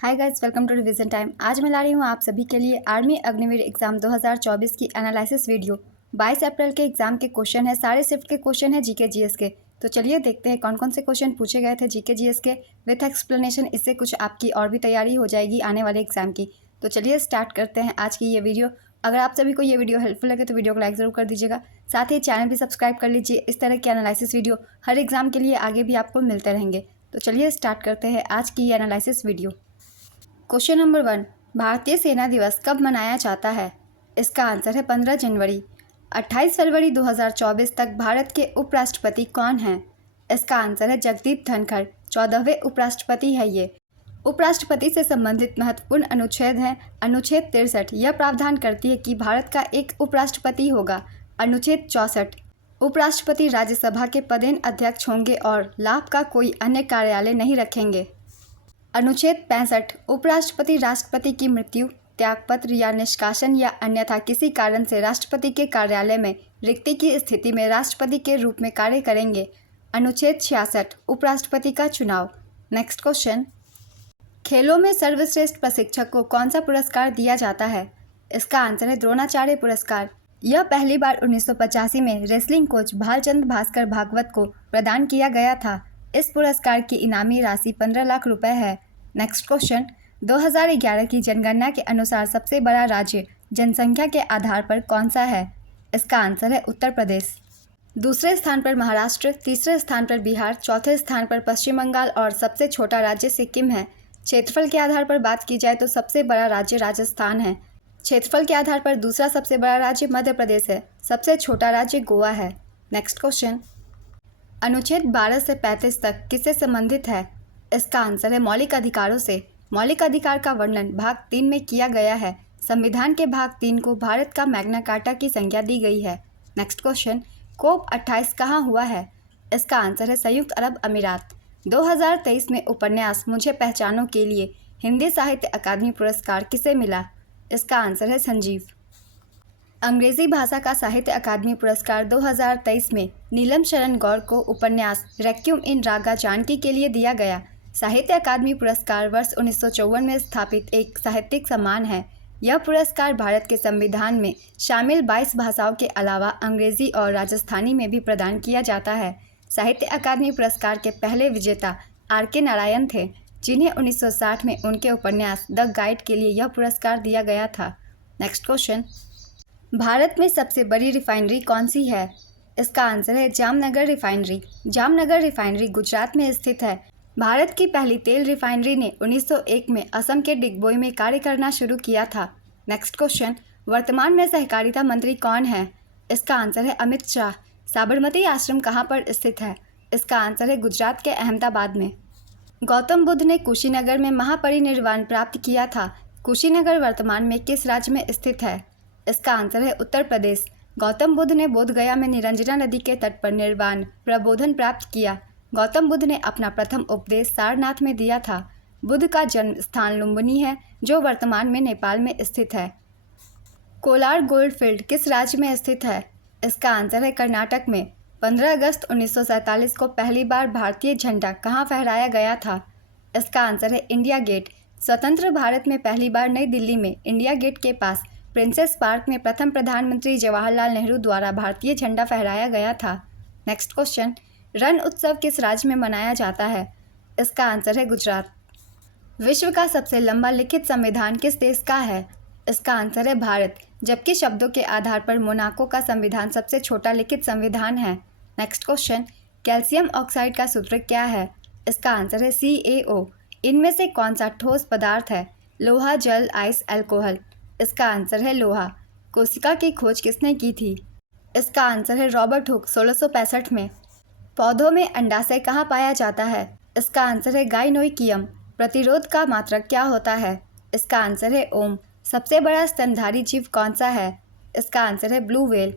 Hi guys, welcome to revision time. आज मैं ला रही हूँ आप सभी के लिए आर्मी अग्निवीर एग्जाम 2024 की एनालिसिस वीडियो। 22 अप्रैल के एग्जाम के क्वेश्चन है, सारे शिफ्ट के क्वेश्चन है जीके जीएस के। तो चलिए देखते हैं कौन कौन से क्वेश्चन पूछे गए थे जीके जीएस के विथ एक्सप्लेनेशन। इससे कुछ आपकी और भी तैयारी हो जाएगी आने वाले एग्जाम की। तो चलिए स्टार्ट करते हैं आज की ये वीडियो। अगर आप सभी को ये वीडियो हेल्पफुल लगे तो वीडियो को लाइक ज़रूर कर दीजिएगा। साथ ही चैनल भी सब्सक्राइब कर लीजिए। इस तरह की एनालिसिस वीडियो हर एग्जाम के लिए आगे भी आपको मिलते रहेंगे। तो चलिए स्टार्ट करते हैं आज की ये एनालिसिस वीडियो। क्वेश्चन नंबर 1, भारतीय सेना दिवस कब मनाया जाता है? इसका आंसर है 15 जनवरी। 28 फरवरी 2024 तक भारत के उपराष्ट्रपति कौन हैं? इसका आंसर है जगदीप धनखड़। 14वें उपराष्ट्रपति है ये। उपराष्ट्रपति से संबंधित महत्वपूर्ण अनुच्छेद है अनुच्छेद 63। यह प्रावधान करती है कि भारत का एक उपराष्ट्रपति होगा। अनुच्छेद 64, उपराष्ट्रपति राज्यसभा के पदेन अध्यक्ष होंगे और लाभ का कोई अन्य कार्यालय नहीं रखेंगे। अनुच्छेद 65, उपराष्ट्रपति राष्ट्रपति की मृत्यु, त्यागपत्र या निष्कासन या अन्यथा किसी कारण से राष्ट्रपति के कार्यालय में रिक्ति की स्थिति में राष्ट्रपति के रूप में कार्य करेंगे। अनुच्छेद 66, उपराष्ट्रपति का चुनाव। नेक्स्ट क्वेश्चन, खेलों में सर्वश्रेष्ठ प्रशिक्षक को कौन सा पुरस्कार दिया जाता है? इसका आंसर है द्रोणाचार्य पुरस्कार। यह पहली बार 1985 में रेसलिंग कोच भालचंद्र भास्कर भागवत को प्रदान किया गया था। इस पुरस्कार की इनामी राशि 15 लाख रुपए है। नेक्स्ट क्वेश्चन, 2011 की जनगणना के अनुसार सबसे बड़ा राज्य जनसंख्या के आधार पर कौन सा है? इसका आंसर है उत्तर प्रदेश। दूसरे स्थान पर महाराष्ट्र, तीसरे स्थान पर बिहार, चौथे स्थान पर पश्चिम बंगाल और सबसे छोटा राज्य सिक्किम है। क्षेत्रफल के आधार पर बात की जाए तो सबसे बड़ा राज्य राजस्थान है। क्षेत्रफल के आधार पर दूसरा सबसे बड़ा राज्य मध्य प्रदेश है। सबसे छोटा राज्य गोवा है। नेक्स्ट क्वेश्चन, अनुच्छेद 12 से 35 तक किससे संबंधित है? इसका आंसर है मौलिक अधिकारों से। मौलिक अधिकार का वर्णन भाग 3 में किया गया है। संविधान के भाग 3 को भारत का मैग्ना कार्टा की संज्ञा दी गई है। नेक्स्ट क्वेश्चन, कोप 28 कहाँ हुआ है? इसका आंसर है संयुक्त अरब अमीरात। 2023 में उपन्यास मुझे पहचानो के लिए हिंदी साहित्य अकादमी पुरस्कार किसे मिला? इसका आंसर है संजीव। अंग्रेजी भाषा का साहित्य अकादमी पुरस्कार 2023 में नीलम शरण गौर को उपन्यास रेक्विएम इन रागा जानकी के लिए दिया गया। साहित्य अकादमी पुरस्कार वर्ष 1954 में स्थापित एक साहित्यिक सम्मान है। यह पुरस्कार भारत के संविधान में शामिल 22 भाषाओं के अलावा अंग्रेजी और राजस्थानी में भी प्रदान किया जाता है। साहित्य अकादमी पुरस्कार के पहले विजेता आर.के. नारायण थे, जिन्हें 1960 में उनके उपन्यास द गाइड के लिए यह पुरस्कार दिया गया था। नेक्स्ट क्वेश्चन, भारत में सबसे बड़ी रिफाइनरी कौन सी है? इसका आंसर है जामनगर रिफाइनरी। जामनगर रिफाइनरी गुजरात में स्थित है। भारत की पहली तेल रिफाइनरी ने 1901 में असम के डिगबोई में कार्य करना शुरू किया था। नेक्स्ट क्वेश्चन, वर्तमान में सहकारिता मंत्री कौन है? इसका आंसर है अमित शाह। साबरमती आश्रम कहाँ पर स्थित है? इसका आंसर है गुजरात के अहमदाबाद में। गौतम बुद्ध ने कुशीनगर में महापरिनिर्वाण प्राप्त किया था। कुशीनगर वर्तमान में किस राज्य में स्थित है? इसका आंसर है उत्तर प्रदेश। गौतम बुद्ध ने बोधगया में निरंजना नदी के तट पर निर्वाण प्रबोधन प्राप्त किया। गौतम बुद्ध ने अपना प्रथम उपदेश सारनाथ में दिया था। बुद्ध का जन्म स्थान लुम्बिनी है, जो वर्तमान में नेपाल में स्थित है। कोलार गोल्ड फील्ड किस राज्य में स्थित है? इसका आंसर है कर्नाटक में। 15 अगस्त 1947 को पहली बार भारतीय झंडा कहाँ फहराया गया था? इसका आंसर है इंडिया गेट। स्वतंत्र भारत में पहली बार नई दिल्ली में इंडिया गेट के पास प्रिंसेस पार्क में प्रथम प्रधानमंत्री जवाहरलाल नेहरू द्वारा भारतीय झंडा फहराया गया था। नेक्स्ट क्वेश्चन, रण उत्सव किस राज्य में मनाया जाता है? इसका आंसर है गुजरात। विश्व का सबसे लंबा लिखित संविधान किस देश का है? इसका आंसर है भारत, जबकि शब्दों के आधार पर मोनाको का संविधान सबसे छोटा लिखित संविधान है। नेक्स्ट क्वेश्चन, कैल्शियम ऑक्साइड का सूत्र क्या है? इसका आंसर है CaO। इनमें से कौन सा ठोस पदार्थ है? लोहा, जल, आइस, अल्कोहल। इसका आंसर है लोहा। कोशिका की खोज किसने की थी? इसका आंसर है रॉबर्ट हुक 1665 में। पौधों में अंडाशय कहाँ पाया जाता है? इसका आंसर है गाइनोइकियम। प्रतिरोध का मात्रक क्या होता है? इसका आंसर है ओम। सबसे बड़ा स्तनधारी जीव कौन सा है? इसका आंसर है ब्लू व्हेल।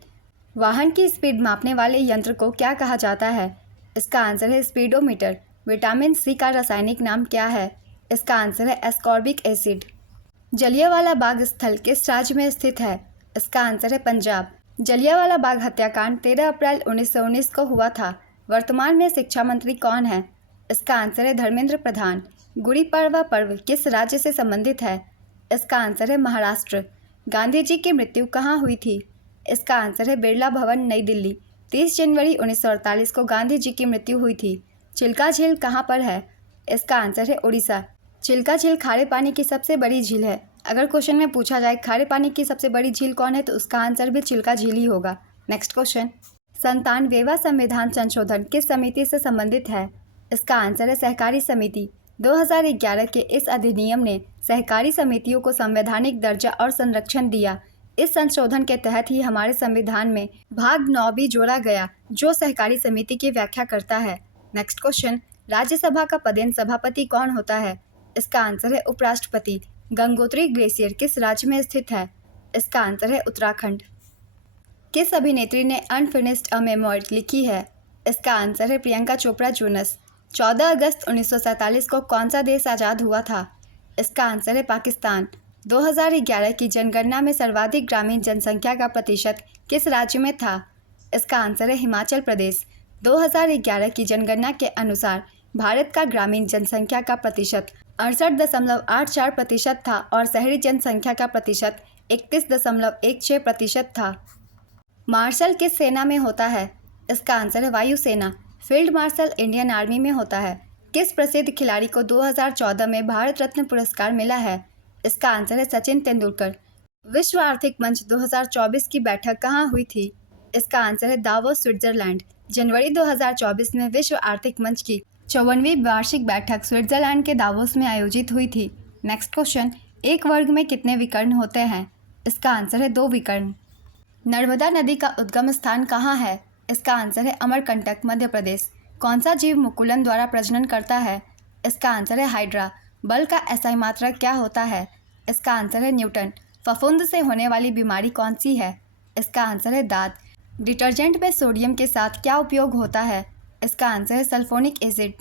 वाहन की स्पीड मापने वाले यंत्र को क्या कहा जाता है? इसका आंसर है स्पीडोमीटर। विटामिन सी का रासायनिक नाम क्या है? इसका आंसर है एस्कॉर्बिक एसिड। जलियांवाला बाग स्थल किस राज्य में स्थित है? इसका आंसर है पंजाब। जलियांवाला बाग हत्याकांड 13 अप्रैल 1919 को हुआ था। वर्तमान में शिक्षा मंत्री कौन है? इसका आंसर है धर्मेंद्र प्रधान। गुड़ी पड़वा पर्व किस राज्य से संबंधित है? इसका आंसर है महाराष्ट्र। गांधी जी की मृत्यु कहाँ हुई थी? इसका आंसर है बिरला भवन, नई दिल्ली। 30 जनवरी 1948 को गांधी जी की मृत्यु हुई थी। चिल्का झील कहाँ पर है? इसका आंसर है उड़ीसा। चिल्का झील खारे पानी की सबसे बड़ी झील है। अगर क्वेश्चन में पूछा जाए खारे पानी की सबसे बड़ी झील कौन है, तो उसका आंसर भी चिल्का झील ही होगा। नेक्स्ट क्वेश्चन, 97वां संविधान संशोधन किस समिति से संबंधित है? इसका आंसर है सहकारी समिति। 2011 के इस अधिनियम ने सहकारी समितियों को संवैधानिक दर्जा और संरक्षण दिया। इस संशोधन के तहत ही हमारे संविधान में भाग 9 भी जोड़ा गया, जो सहकारी समिति की व्याख्या करता है। नेक्स्ट क्वेश्चन, राज्यसभा का पदेन सभापति कौन होता है? इसका आंसर है उपराष्ट्रपति। गंगोत्री ग्लेशियर किस राज्य में स्थित है? इसका आंसर है उत्तराखंड। किस अभिनेत्री ने अनफिनिश्ड अ मेमोir लिखी है? इसका आंसर है प्रियंका चोपड़ा जोनस। 14 अगस्त 1947 को कौन सा देश आज़ाद हुआ था? इसका आंसर है पाकिस्तान। 2011 की जनगणना में सर्वाधिक ग्रामीण जनसंख्या का प्रतिशत किस राज्य में था? इसका आंसर है हिमाचल प्रदेश। 2011 की जनगणना के अनुसार भारत का ग्रामीण जनसंख्या का प्रतिशत 68.84% था और शहरी जनसंख्या का प्रतिशत 31.16% था। मार्शल किस सेना में होता है? इसका आंसर है वायुसेना। फील्ड मार्शल इंडियन आर्मी में होता है। किस प्रसिद्ध खिलाड़ी को 2014 में भारत रत्न पुरस्कार मिला है? इसका आंसर है सचिन तेंदुलकर। विश्व आर्थिक मंच 2024 की बैठक कहाँ हुई थी? इसका आंसर है दावोस, स्विट्जरलैंड। जनवरी 2024 में विश्व आर्थिक मंच की 54वीं वार्षिक बैठक स्विट्जरलैंड के दावोस में आयोजित हुई थी। नेक्स्ट क्वेश्चन, एक वर्ग में कितने विकर्ण होते हैं? इसका आंसर है 2 विकर्ण। नर्मदा नदी का उद्गम स्थान कहाँ है? इसका आंसर है अमरकंटक, मध्य प्रदेश। कौन सा जीव मुकुलन द्वारा प्रजनन करता है? इसका आंसर है हाइड्रा। बल का एसआई मात्रक क्या होता है? इसका आंसर है न्यूटन। फफूंद से होने वाली बीमारी कौन सी है? इसका आंसर है दाद। डिटर्जेंट में सोडियम के साथ क्या उपयोग होता है? इसका आंसर है सल्फोनिक एसिड।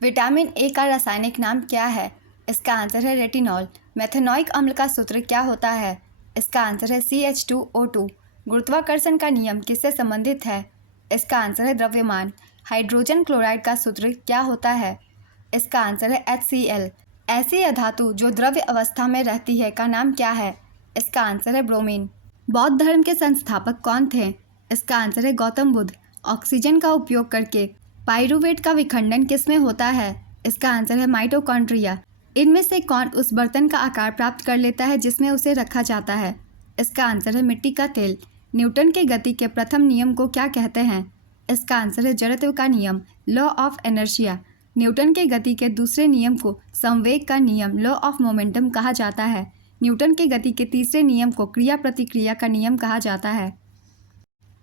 विटामिन ए का रासायनिक नाम क्या है? इसका आंसर है रेटिनॉल। मेथेनोइक अम्ल का सूत्र क्या होता है? इसका आंसर है CH2O2। गुरुत्वाकर्षण का नियम किससे संबंधित है? इसका आंसर है द्रव्यमान। हाइड्रोजन क्लोराइड का सूत्र क्या होता है? इसका आंसर है HCl। ऐसी अधातु जो द्रव्य अवस्था में रहती है का नाम क्या है? इसका आंसर है ब्रोमीन। बौद्ध धर्म के संस्थापक कौन थे? इसका आंसर है गौतम बुद्ध। ऑक्सीजन का उपयोग करके पाइरूवेट का विखंडन किसमें होता है? इसका आंसर है माइटोकॉन्ड्रिया। इनमें से कौन उस बर्तन का आकार प्राप्त कर लेता है जिसमें उसे रखा जाता है? इसका आंसर है मिट्टी का तेल। न्यूटन के गति के प्रथम नियम को क्या कहते हैं? इसका आंसर है जड़त्व का नियम, लॉ ऑफ इनर्शिया। न्यूटन के गति के दूसरे नियम को संवेग का नियम, लॉ ऑफ मोमेंटम कहा जाता है। न्यूटन के गति के तीसरे नियम को क्रिया प्रतिक्रिया का नियम कहा जाता है।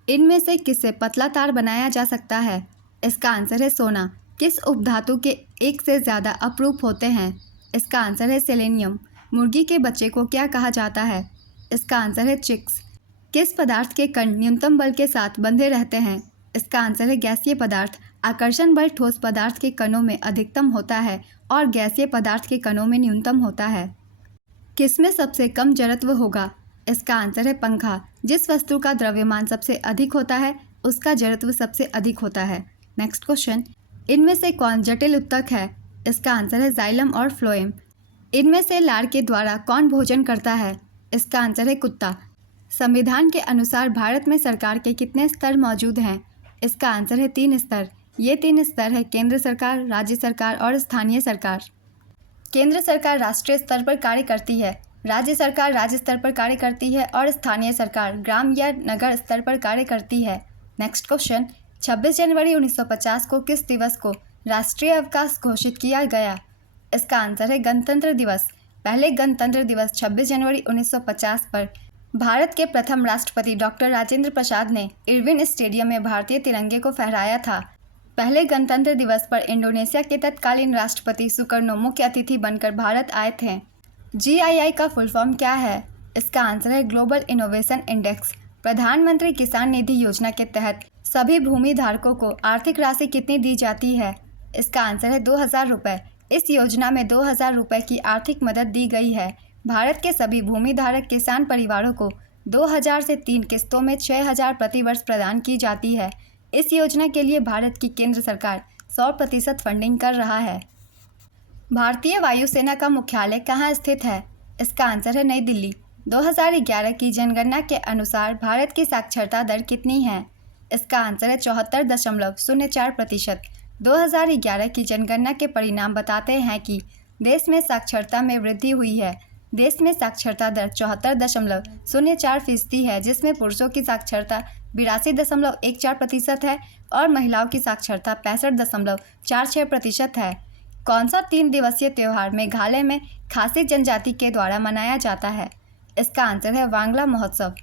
इनमें से किससे पतला तार बनाया जा सकता है? इसका आंसर है सोना। किस उपधातु के एक से ज़्यादा अपरूप होते हैं? इसका आंसर है सेलेनियम। मुर्गी के बच्चे को क्या कहा जाता है? इसका आंसर है चिक्स। किस पदार्थ के कण न्यूनतम बल के साथ बंधे रहते हैं? इसका आंसर है गैसीय पदार्थ। आकर्षण बल ठोस पदार्थ के कणों में अधिकतम होता है और गैसीय पदार्थ के कणों में न्यूनतम होता है। किसमें सबसे कम जड़त्व होगा? इसका आंसर है पंखा। जिस वस्तु का द्रव्यमान सबसे अधिक होता है उसका जड़त्व सबसे अधिक होता है। नेक्स्ट क्वेश्चन, इनमें से कौन जटिल उत्तक है? इसका आंसर है जाइलम और फ्लोएम। इनमें से लार के द्वारा कौन भोजन करता है? इसका आंसर है कुत्ता। संविधान के अनुसार भारत में सरकार के कितने स्तर मौजूद हैं? इसका आंसर है 3 स्तर। ये 3 स्तर है केंद्र सरकार, राज्य सरकार और स्थानीय सरकार। केंद्र सरकार राष्ट्रीय स्तर पर कार्य करती है, राज्य सरकार राज्य स्तर पर कार्य करती है और स्थानीय सरकार ग्राम या नगर स्तर पर कार्य करती है। नेक्स्ट क्वेश्चन, 26 जनवरी 1950 को किस दिवस को राष्ट्रीय अवकाश घोषित किया गया? इसका आंसर है गणतंत्र दिवस। पहले गणतंत्र दिवस 26 जनवरी 1950 पर भारत के प्रथम राष्ट्रपति डॉक्टर राजेंद्र प्रसाद ने इरविन स्टेडियम में भारतीय तिरंगे को फहराया था। पहले गणतंत्र दिवस पर इंडोनेशिया के तत्कालीन राष्ट्रपति सुकर्नो मुख्य अतिथि बनकर भारत आए थे। GII का फुल फॉर्म क्या है? इसका आंसर है ग्लोबल इनोवेशन इंडेक्स। प्रधानमंत्री किसान निधि योजना के तहत सभी भूमि धारकों को आर्थिक राशि कितनी दी जाती है? इसका आंसर है 2000 रुपये। इस योजना में 2000 रुपये की आर्थिक मदद दी गई है। भारत के सभी भूमिधारक किसान परिवारों को 2000 से 3 किस्तों में 6000 प्रतिवर्ष प्रदान की जाती है। इस योजना के लिए भारत की केंद्र सरकार 100% फंडिंग कर रहा है। भारतीय वायुसेना का मुख्यालय कहाँ स्थित है? इसका आंसर है नई दिल्ली। 2011 की जनगणना के अनुसार भारत की साक्षरता दर कितनी है? इसका आंसर है 74.04%। 2011 की जनगणना के परिणाम बताते हैं कि देश में साक्षरता में वृद्धि हुई है। देश में साक्षरता दर 74.04% है, जिसमें पुरुषों की साक्षरता 82.14% है और महिलाओं की साक्षरता 65.46% है। कौन सा 3 दिवसीय त्यौहार मेघालय में खासी जनजाति के द्वारा मनाया जाता है? इसका आंसर है वांगला महोत्सव।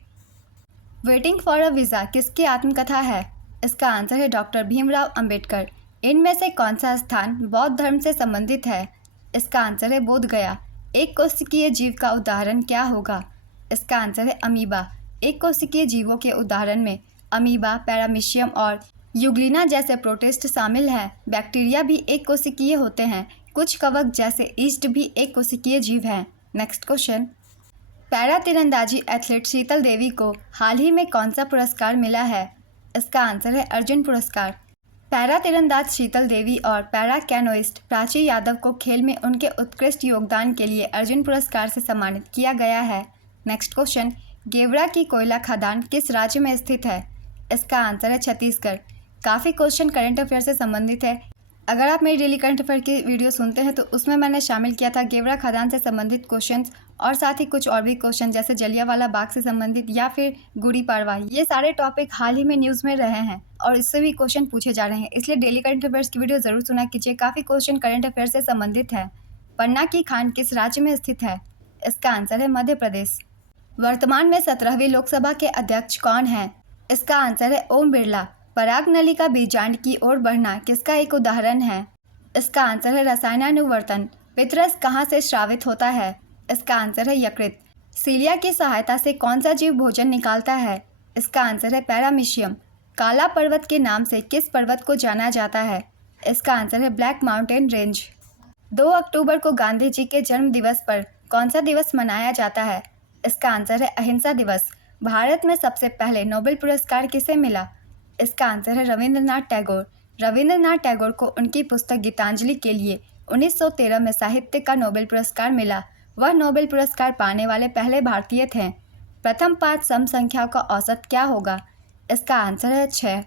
वेटिंग फॉर अ वीज़ा किसकी आत्मकथा है? इसका आंसर है डॉक्टर भीमराव अंबेडकर। इनमें से कौन सा स्थान बौद्ध धर्म से संबंधित है? इसका आंसर है बोध गया। एक कोशिकीय जीव का उदाहरण क्या होगा? इसका आंसर है अमीबा। एक कोशिकीय जीवों के उदाहरण में अमीबा, पैरामीशियम और यूग्लिना जैसे प्रोटिस्ट शामिल हैं। बैक्टीरिया भी एक कोशिकीय होते हैं। कुछ कवक जैसे ईस्ट भी एक कोशिकीय जीव हैं। नेक्स्ट क्वेश्चन, पैरा तीरंदाजी एथलीट शीतल देवी को हाल ही में कौन सा पुरस्कार मिला है? इसका आंसर है अर्जुन पुरस्कार। पैरा तीरंदाज शीतल देवी और पैरा कैनोइस्ट प्राची यादव को खेल में उनके उत्कृष्ट योगदान के लिए अर्जुन पुरस्कार से सम्मानित किया गया है। नेक्स्ट क्वेश्चन, गेवरा की कोयला खदान किस राज्य में स्थित है? इसका आंसर है छत्तीसगढ़। काफ़ी क्वेश्चन करंट अफेयर से संबंधित है। अगर आप मेरी डेली करंट अफेयर की वीडियो सुनते हैं तो उसमें मैंने शामिल किया था गेवरा खदान से संबंधित क्वेश्चंस और साथ ही कुछ और भी क्वेश्चन जैसे जलियांवाला बाग से संबंधित या फिर गुड़ी पड़वा। ये सारे टॉपिक हाल ही में न्यूज़ में रहे हैं और इससे भी क्वेश्चन पूछे जा रहे हैं, इसलिए डेली करंट अफेयर्स की वीडियो ज़रूर सुना कीजिए। काफ़ी क्वेश्चन करंट अफेयर से संबंधित है। पन्ना की खान किस राज्य में स्थित है? इसका आंसर है मध्य प्रदेश। वर्तमान में 17वीं लोकसभा के अध्यक्ष कौन हैं? इसका आंसर है ओम बिरला। पराग नली का बीजांड की ओर बढ़ना किसका एक उदाहरण है? इसका आंसर है रसायनानुवर्तन। पितरस कहाँ से स्रावित होता है? इसका आंसर है यकृत। सीलिया की सहायता से कौन सा जीव भोजन निकालता है? इसका आंसर है पैरामीशियम। काला पर्वत के नाम से किस पर्वत को जाना जाता है? इसका आंसर है ब्लैक माउंटेन रेंज। 2 अक्टूबर को गांधी जी के जन्म दिवस पर कौन सा दिवस मनाया जाता है? इसका आंसर है अहिंसा दिवस। भारत में सबसे पहले नोबेल पुरस्कार किसे मिला? इसका आंसर है रविंद्रनाथ टैगोर। रविंद्रनाथ टैगोर को उनकी पुस्तक गीतांजलि के लिए 1913 में साहित्य का नोबेल पुरस्कार मिला। वह नोबेल पुरस्कार पाने वाले पहले भारतीय थे। प्रथम 5 सम संख्याओं का औसत क्या होगा? इसका आंसर है 6।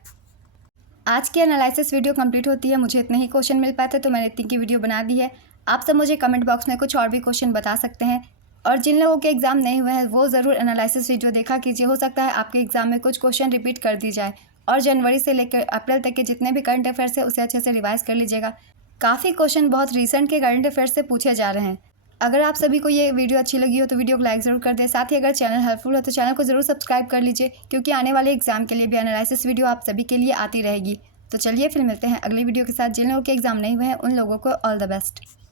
आज की एनालिसिस वीडियो कंप्लीट होती है। मुझे इतने ही क्वेश्चन मिल पाते तो मैंने इतनी की वीडियो बना दी है। आप सब मुझे कमेंट बॉक्स में कुछ और भी क्वेश्चन बता सकते हैं और जिन लोगों के एग्ज़ाम नहीं हुए हैं वो ज़रूर एनालिसिस वीडियो देखा कीजिए। हो सकता है आपके एग्ज़ाम में कुछ क्वेश्चन रिपीट कर दी जाए और जनवरी से लेकर अप्रैल तक के जितने भी करंट अफेयर्स है उसे अच्छे से रिवाइज कर लीजिएगा। काफ़ी क्वेश्चन बहुत रीसेंट के करंट अफेयर्स से पूछे जा रहे हैं। अगर आप सभी को ये वीडियो अच्छी लगी हो तो वीडियो को लाइक ज़रूर कर दें। साथ ही अगर चैनल हेल्पफुल हो तो चैनल को ज़रूर सब्सक्राइब कर लीजिए, क्योंकि आने वाले एग्जाम के लिए भी एनालिसिस वीडियो आप सभी के लिए आती रहेगी। तो चलिए फिर मिलते हैं अगली वीडियो के साथ। जिन लोगों के एग्जाम नहीं हुए हैं उन लोगों को ऑल द बेस्ट।